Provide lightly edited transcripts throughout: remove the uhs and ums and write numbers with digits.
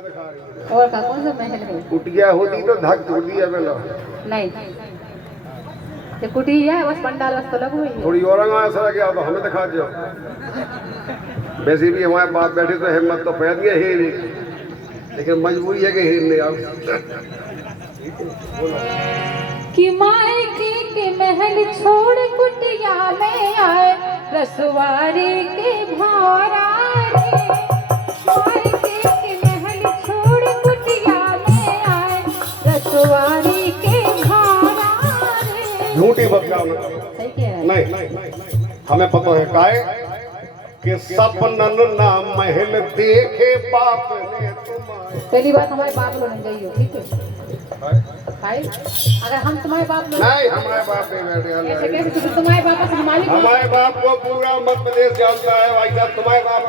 दिखा रही है। और का कौन सा महल है? कुटिया होती तो धक होती है बेलो। नहीं ये कुटिया है, बस पंडाल बस तो लगो ही है। थोड़ी और ऐसा लगे तो हमें दिखा दो। वैसे भी हमारे बाप बैठे तो हिम्मत तो पैद गया है नहीं, लेकिन मजबूरी है कि हिर नहीं आओ। कि मायके के महल छोड़ कुटिया में आए रसवारी के भौरा रे। मायके के महल छोड़ कुटिया में आए रसवारी के भौरा रे। झूठी बदलाव सही कह रहा है। नहीं, हमें पता है काहे कि सपनन ना महल देखे बाप ने तुम्हारे। पहली बात हमारे बाप लोग नहीं जाइयो, ठीक है भाई? अगर हम तुम्हारे बाप लोग नहीं, हमारे बाप नहीं बैठे ऐसे कैसे? तो तुम्हारे बाप से मालिक हो। हमारे बाप को पूरा मध्य प्रदेश जानता है भाई साहब। तुम्हारे बाप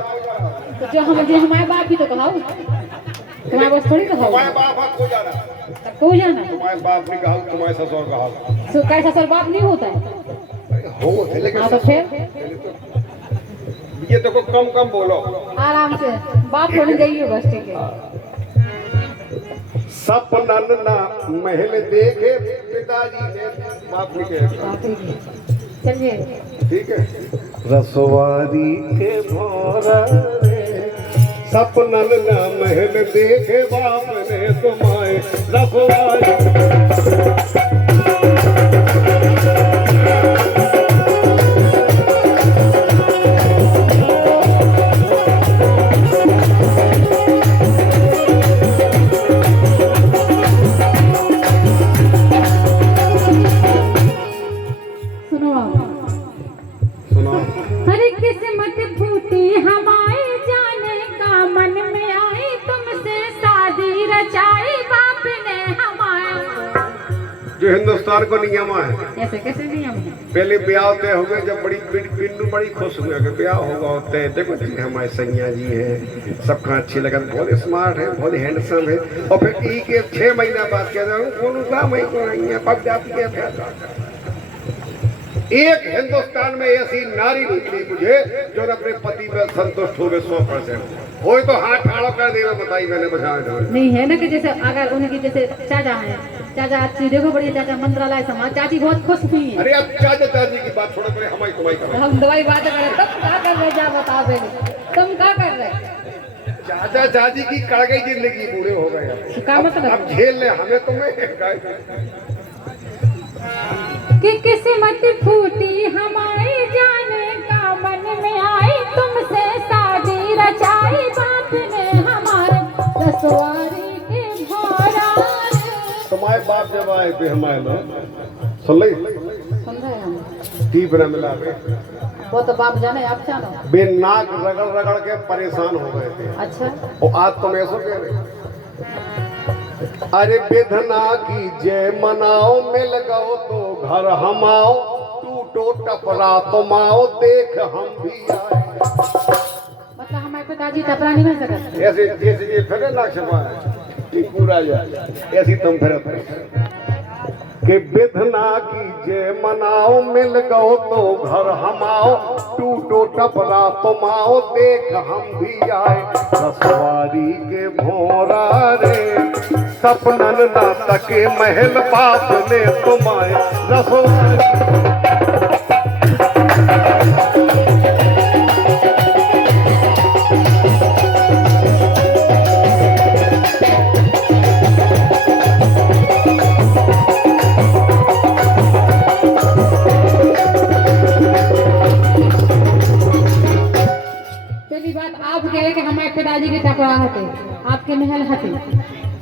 तो जो हमारे बाप ही तो कहाओ, तुम्हारे बस थोड़ी कहाओ। तुम्हारे बाप को जाना, तब को जाना तुम्हारे बाप ने कहा, तुम्हारे ससुर कहा। तो कैसा सर बाप नहीं होता है? हो लेकिन हाँ तो फिर ये तो को कम बोलो। आराम से बाप होने जाइए बस, ठीक है? सपनन ना महल देखे पिताजी ने बाप ने कहा। हाँ, ठीक है चलिए। ठीक है। रसवारी के भौरा रे, सपनन ना महल देखे बाप ने तुम्हारे रसवारी। सुनो हर किस्मत फूटी हमारे जाने का मन में आई तुमसे शादी रचाई बाप ने हमारा। जो हिंदुस्तान को नियम है, ऐसे कैसे नियम है? पहले ब्याह तय हो गए। जब बड़ी पिंडू बड़ी खुश हुए कि ब्याह होगा होते हैं। देखो जी हमारे सैया जी हैं, सबका अच्छी लगा, बहुत स्मार्ट है, बहुत हैंडसम है। और फिर एक 6 महीना बाद कह रहा हूँ कौन मई को नहीं है पक जाती है। एक हिंदुस्तान में ऐसी नारी नहीं मिली मुझे जो अपने पति पर संतुष्ट हो गए 100%। कोई तो हाथ ठाड़ो कर देगा, बताइए मैंने बचाया नहीं है ना कि जैसे अगर उनकी जैसे चाचा है, चाचा अच्छी देखो बड़ी चाचा मंत्रालय समाज चाची बहुत खुश हुई है। अरे अब चाचा चाची की बात छोड़ो, पहले हमारी तुम्हारी करो। हम दवाई बात कर रहे, तुम क्या कर रहे? जा बताओ पहले, तुम क्या कर रहे? चाचा चाची की कड़ गई जिंदगी, बूढ़े हो गए। क्या मतलब? अब झेल ले हमें तुम्हें। कि किस्मत फूटी हमारे जाने का मन में आई तुमसे शादी रचाई बाप ने हमारे रसवारी के भौरा रे। तुम्हारे बाप जब आए थे हमारे लोग सुन ली सुन रहे हैं हम? टीप न मिला के वो तो बाप जाने, आप जानो। बेनाक रगड़ रगड़ के परेशान हो गए थे। अच्छा और आज तुम ऐसा कह रहे। अरे बेधना की जय मनाओ, मिल गओ तो घर हम आओ, टूटो टपरा तुम आओ, देख हम भी आए। मतलब हमारे पिताजी टपरा नहीं बन सकते? ऐसे जैसे ये फिर ना छपा है पूरा जाए ऐसी तुम फिर कि बेधना की जय मनाओ, मिल गओ तो घर हम आओ, टूटो टपरा तुम आओ, देख हम भी आए। रसवारी के भौरा रे, सपनन ना तके महल बाप ने तुम्हारे रसवारी। पहली बात आप कह रहे कि हमारे पिताजी के टपरा हटे, आपके महल हटे।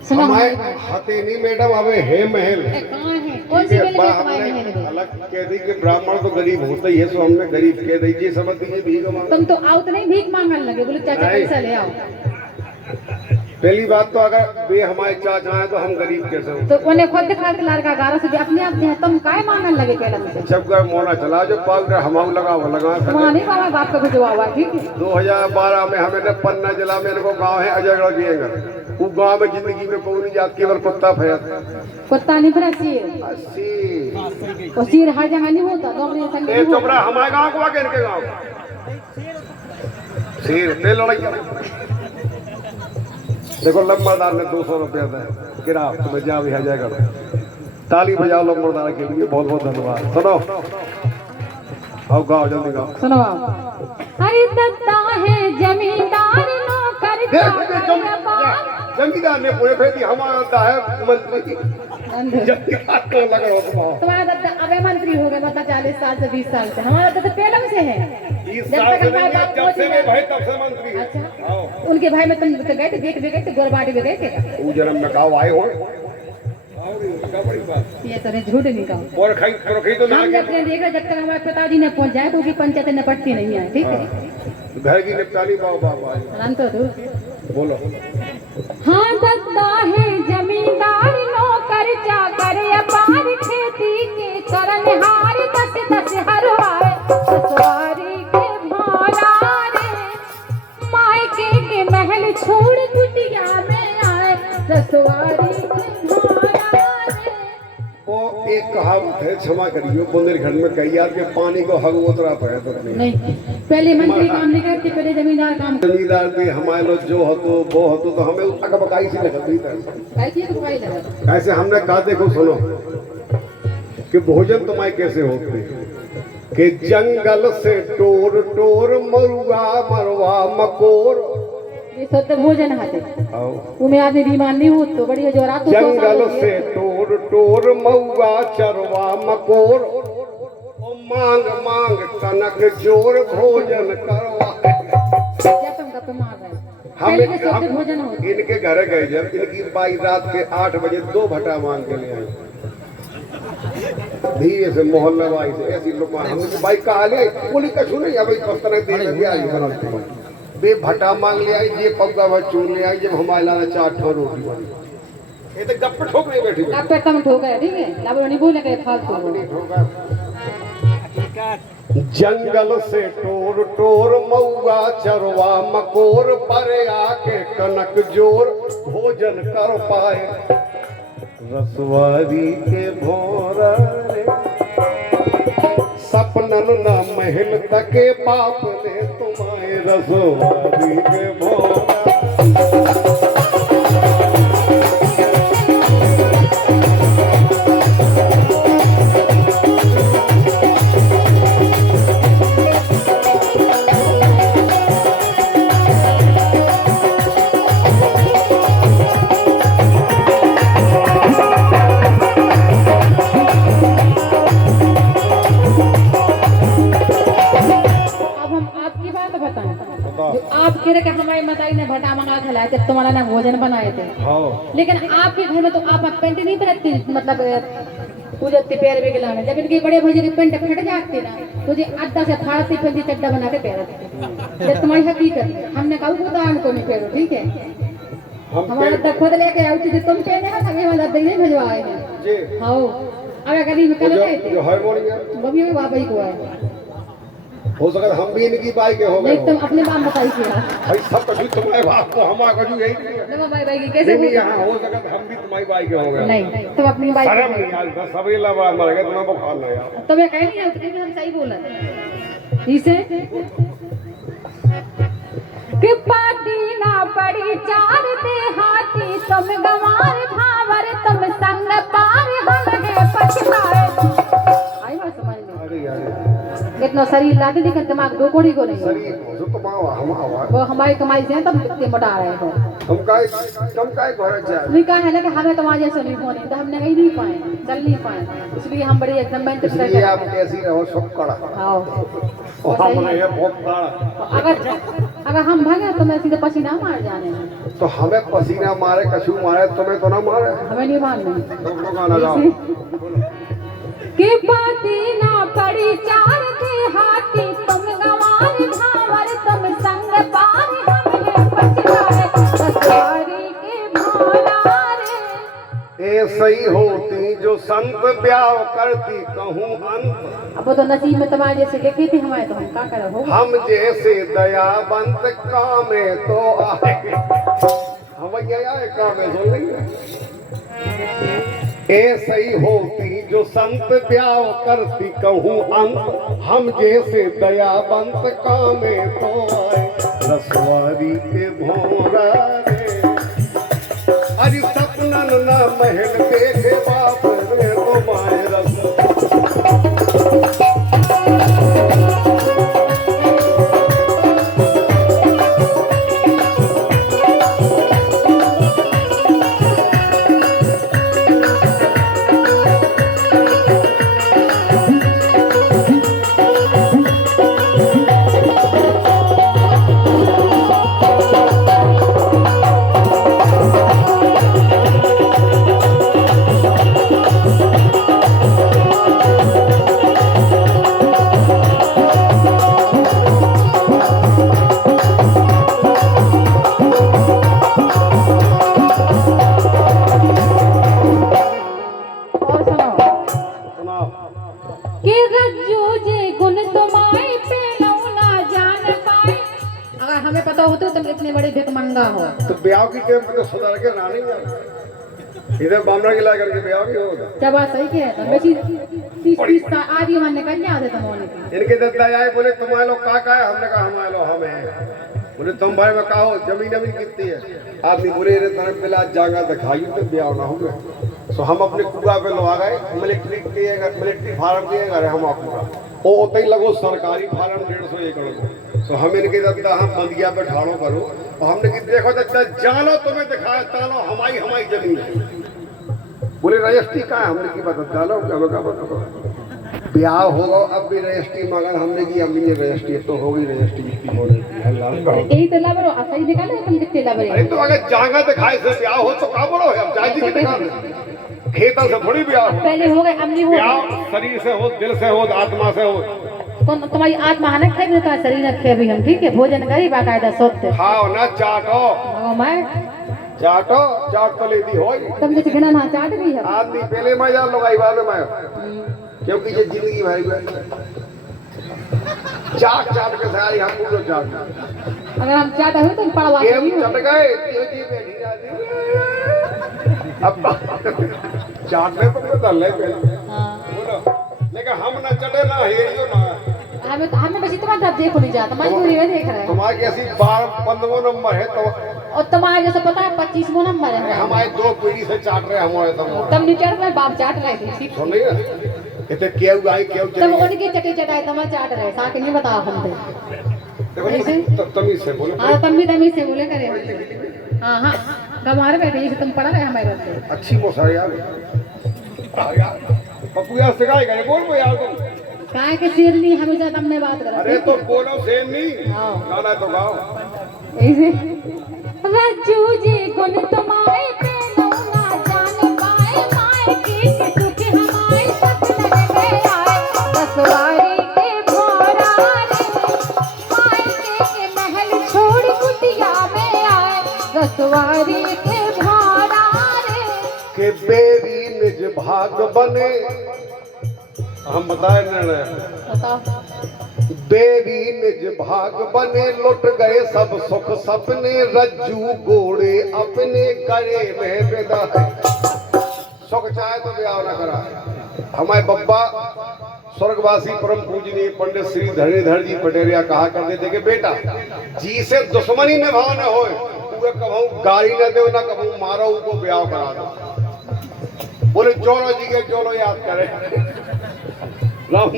सुनो हते नहीं मैडम, अबे है महल। कहाँ है? कौन सी महल है तुम्हारे महल में? अलग कह दी कि ब्राह्मण तो गरीब होता ही है, सो हमने गरीब कह दीजिए, समझ दीजिए भीख मांग। तुम तो आओ तो नहीं भीख मांगने लगे, बोले चाचा पैसा ले आओ। पहली बात तो अगर वे हमारे चाचा हैं तो हम गरीब कैसे हो? तो उन्हें खुद दिखा के लड़का 11 से अपने आप दे, तुम काय मांगने लगे पहले मुझसे? जब कर मोना चला जो पाल हमाऊ लगा वहाँ नहीं पावा, बाप का भिजवा हुआ, ठीक है? 2012 में हमें पन्ना जिला में इनको गाँव है अजयगढ़ दिएगा। वो गाँव में जिंदगी में कोई नहीं जात, केवल कुत्ता फैया। कुत्ता नहीं फिर शेर, और शेर हर जगह नहीं होता। चोपड़ा हमारे गाँव को आके इनके गाँव शेर ते लड़ाई देखो लंबरदार ने 200 रुपया दिया गिरा, तुम्हें जा भी जाएगा। ताली बजाओ लंबरदार के लिए, बहुत बहुत धन्यवाद। सुनो आओ गाओ जल्दी गाओ। सुनो आप। अरे दत्ता है जमींदार नौकर जमींदार ने पूरे फेंकी, हमारा है मंत्री जमींदार को लग रहा हो तुम्हारा दत्ता अबे मंत्री हो गया दत्ता 40 साल से 20 साल से, हमारा दत्ता पहले से है। 20 साल से नहीं, जब से मैं भाई तब से मंत्री है। अच्छा उनके भाई में तुम गए थे, देख भी गए थे, गोरबाटी भी गए थे, वो जन्म में गाँव आए हो ये तो झूठ नहीं कहो। और खाई तो हम जब तक देख रहे जब तक हमारे पिताजी ने पहुंच जाए तो उसकी पंचायत निपटती नहीं है, ठीक है। घर की निपटाली पाओ बाबा बोलो। हाँ दत्ता है जमींदार नौकर चाकर अपार खेती के करनहार 10-10 हरवाए ससुरारी के भौरा रे मायके के महल छोड़ कुटिया में आए ससुरारी के भौरा रे। वो एक कहावत है, क्षमा करियो, बुंदेलखंड में कई यार के पानी को हग उतरा पाया तो नहीं, पहले मंत्री काम नहीं करते, पहले जमींदार काम। जमींदार भी हमारे लोग जो हो तो हमें अकबकाई से लगती है। ऐसे हमने कहा देखो सुनो कि भोजन तुम्हारे कैसे होते कि जंगल से टोर टोर मरुआ मरवा मकोर, ये सब भोजन हाथे उमें आदमी बीमार नहीं हो तो बढ़िया जो रात जंगल से टोर टोर मऊआ चरवा मकोर मांग मांग कनक जोर भोजन करवा। हम इनके घर गए जब इनकी बाई रात के 8 बजे 2 भटा मांग के ले आई, धीरे से मोहल्ले बाई से ऐसी लोग हमने बाई कहा ले बोली कछू नहीं अभी बे भटा मांग ले आई, ये पक्का भाई चून ले आई, जब हमारे लाना 4 ठो रोटी बनी। ये तो गप्पे ठोक नहीं बैठी, गप्पे कम ठोक है, ठीक है लाभ नहीं बोले के फालतू। जंगल से टोर टोर मऊआ चरवा मकोर परे आके कनक जोर भोजन कर पाए रसवारी के भोरा रे सपनन न महल तके बाप ने तुम्हारे रसवारी के भोरा। हमारी मताई ने भटा मंगा खिलाए थे, तुम्हारा ना भोजन बनाए थे, लेकिन आपके घर में तो आप पेंट नहीं पहनती, मतलब पूजती पैर में गिलाने, जब इनके बड़े भैया की पेंट फट जाती ना तो जी अड्डा से फाड़ती पेंटी चड्डा बना के पहनते। तुम्हारी हकीकत है, हमने कहा खुदा हमको नहीं पहनो, ठीक है हमारा तो खुद लेके आओ थी तुम कहने हैं हमें हमारा नहीं भिजवाए हैं। हाँ अगर गरीब कल गए थे वो भी बाबा को आए, हो सकता हम भी इनकी बाई के हो गए। तुम अपने बाप बताइए भाई सब कुछ तुम्हारे बाप को हमारा कुछ यही नहीं है। भाई की कैसे नहीं यहाँ हो सकता हम भी तुम्हारी बाई के हो गए। नहीं तुम अपनी बाई शर्म नहीं आता, सभी लबा मर गए, तुम्हें बुखार नहीं आया। तो मैं कह नहीं आती, हम सही बोला इसे कि पाती ना पड़ी 4 देहाती तुम गंवार भावर तुम संग पार हम है पछताए। आई बात समझ में? अरे यार इतना शरीर लागे लेकिन दिमाग दो कोड़ी को नहीं, शरीर जो कमावा हम आवा वो हमारी कमाई से तब इतने मोटा रहे हो। तुम काय घर जाए नहीं कहा है ना कि हमें तुम्हारे जैसे नहीं होने, तो हमने कहीं नहीं पाए, चल नहीं पाए, इसलिए हम बड़ी एकदम मेहनत इसलिए आप कैसी रहो शुक्र। हां हमने ये बहुत बड़ा अगर हम भागे तो मैं सीधे पसीना मार जाने हैं, तो हमें पसीना मारे कछू मारे तुम्हें तो ना मारे, हमें नहीं मारना। तुम लोग आना जाओ के पाती ना पड़ी 4 देहाती तुम गंवार भावर तुम संग पार हम है पछताए रसवारी के भोला रे। ऐसे ही होती जो संत ब्याह करती कहूँ अंत, अब तो नसीब में तुम्हारे जैसे लिखी थी हमारे, तो हम क्या करे हो हम जैसे दयावंत कामे तो आए, हम आए कामे सुन लेंगे। ऐसे ही होती जो संत ब्याह करती कहूँ अंत, हम जैसे दयावंत कामे तो आए रसवारी के भोरा रे महल देखे बाप रे तो माए रस और सुनो कि रज्जू जे गुण तुम्हारे पे ना जान पाए। अगर हमें पता होता तो तुम इतने बड़े भिखमंगा हो। तो ब्याह की टेम पे तो सुधार के रानी इधर बामना के ला करके ब्याह भी होगा। क्या बात सही कह तुम बेची 30 आदि मन निकल जाते तुम होने की। इनके दत्ता आए बोले तुम्हारे लोग का है, हमने कहा हमारे लोग हम हैं। बोले तुम भाई में कहो जमीन अमीन कितनी है। आदमी बोले रे तुम्हें पहला जागा दिखाई तो ब्याह ना होगा। तो हम अपने कुआ पे लगा गए मिलिट्री फार्म दिए गए हम आपका वो उतना ही लगो सरकारी फार्म 150 एकड़ को। तो हम इनके दत्ता हम बंदिया पे ठाड़ो करो और हमने कि देखो दत्ता जानो तुम्हें दिखाया तालो हमारी जमीन है। बोले रजिस्ट्री कहाँ है, हमने की बता डालो क्या बताओ ब्याह होगा अब भी रजिस्ट्री मगर हमने की अम्मी ने रजिस्ट्री तो होगी रजिस्ट्री कितनी होने की अल्लाह यही तो लाभरो सही निकाले तुम कितने लाभरे। अरे तो अगर जागा दिखाए से ब्याह हो तो का बोलो हम जाजी के दिखा खेतल से थोड़ी ब्याह हो। पहले हो गए अम्मी हो ब्याह शरीर से हो दिल से हो आत्मा से हो। तो तुम्हारी आत्मा ने खाई भी शरीर ने खाए भी हम ठीक है भोजन करी बाकायदा सोते खाओ ना चाटो मैं चाटो चाट तो लेती हो तुम कुछ गिना ना चाट भी है आदमी पहले मैं जा लगाई बाद में क्योंकि ये जिंदगी भाई चाट चाट के सारी हम पूरा चाट अगर हम चाट हो तो पड़वा के हम चट गए क्यों जी बैठी जाती अब चाट ले तो दल ले हां बोलो लेकिन हम ना चटे ना हेरियो ना हमें बस इतना दब देखो नहीं जाता मजबूरी में देख रहे हैं। तुम्हारे कैसी 15वां नंबर है तो और तुम्हारे जैसे पता है 25वां नंबर है हमारे 2 पीढ़ी से चाट रहे हमारे तुम नहीं चढ़ रहे बाप चाट रहे थे ठीक सुन नहीं ना इतने केव गाय केव तुम उनकी चटी चटाई तुम चाट रहे साथ नहीं बताओ हम तो देखो तमीज से बोलो हां तमीज से बोले करे हां हां हमारे बैठे ये तुम पढ़ा रहे हमारे बच्चे अच्छी मोसारी यार पप्पू यार सिखाए गए बोल यार तुम काय के शेरनी हमेशा तुमने बात करा अरे तो बोलो शेरनी गाना तो गाओ ऐसे रज्जू जी गुण तुम्हारे पे ना जान पाए माए के सुख हमारे सपने में आए रसवारी के भोरा रे माए के महल छोड़ कुटिया में आए रसवारी के भोरा रे के बेरी निज भाग बने हम बताए बताओ बेरी निज भाग बने लुट गए सब सुख सपने रज्जू घोड़े अपने करे में विदा सुख चाहे तो ब्याह न करा। हमारे बब्बा स्वर्गवासी परम पूजनीय पंडित श्री धरणीधर जी पटेरिया कहा करते थे कि बेटा जी से दुश्मनी निभाव न हो कभू गाड़ी न दो ना कभू मारो को ब्याह करा दो। बोले चोरो जी के चोरो याद करे राम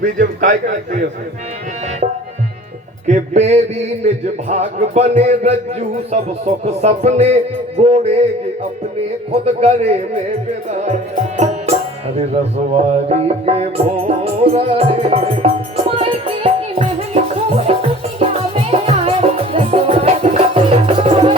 भी जब काय करते हैं के बेरी निज भाग बने रज्जू सब सुख सपने घोड़े अपने खुद गरे में बिदाए अरे रसवारी के भोरा माए के महल छोड़ कुटिया में आए रसवारी के भोरा